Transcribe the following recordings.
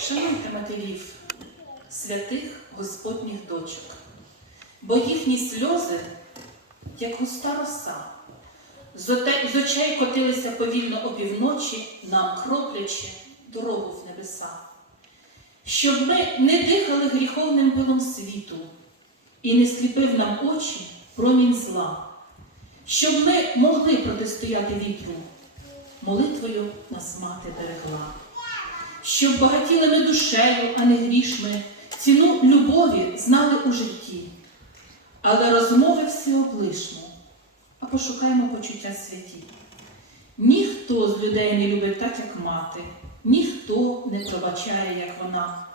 Шануйте матерів, святих Господніх дочок, бо їхні сльози, як густа роса, з очей котилися повільно опівночі, нам кроплячи дорогу в небеса. Щоб ми не дихали гріховним пилом світу і не сліпив нам очі промінь зла, щоб ми могли протистояти вітру, молитвою нас мати берегла щоб багатіли ми душею, а не грішми, ціну любові знали у житті. Але розмови всі облишмо, а пошукаймо почуття святі. Ніхто з людей не любить так, як мати, ніхто не пробачає, як вона.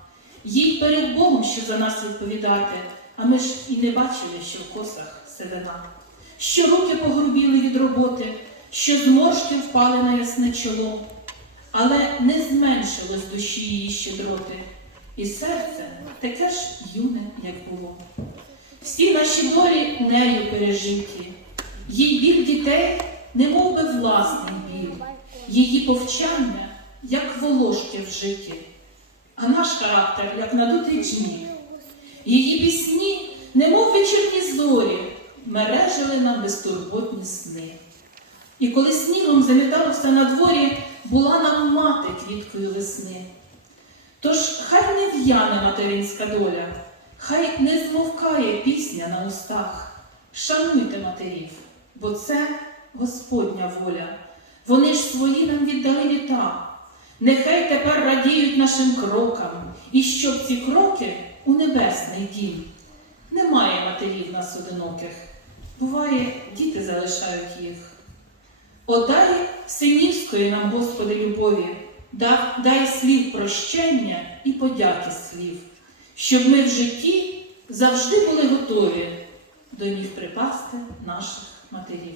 Їй перед Богом, що за нас відповідати, а ми ж і не бачили, що в косах сивина, що руки погрубіли від роботи, що зморшки впали на ясне чоло але не зменшилось душі її щедроти, і серце таке ж юне, як було. Всі наші долі нею пережиті, їй біль дітей, не мов би власний біль, її повчання, як волошки вжиті, а наш характер, як надутий джміль. Її пісні, немов вечірні зорі, мережили нам безтурботні сни. І коли снігом заміталося на дворі, була нам мати квіткою весни. Тож хай не в'яне материнська доля, хай не змовкає пісня на устах. Шануйте матерів, бо це Господня воля. Вони ж свої нам віддали літа. Нехай тепер радіють нашим крокам, і щоб ці кроки у небесний дім. Немає матерів нас одиноких. Буває, діти залишають їх. Одай синівської нам, Господи, любові, дай слів прощення і подяки слів, щоб ми в житті завжди були готові до ніг припасти наших матерів.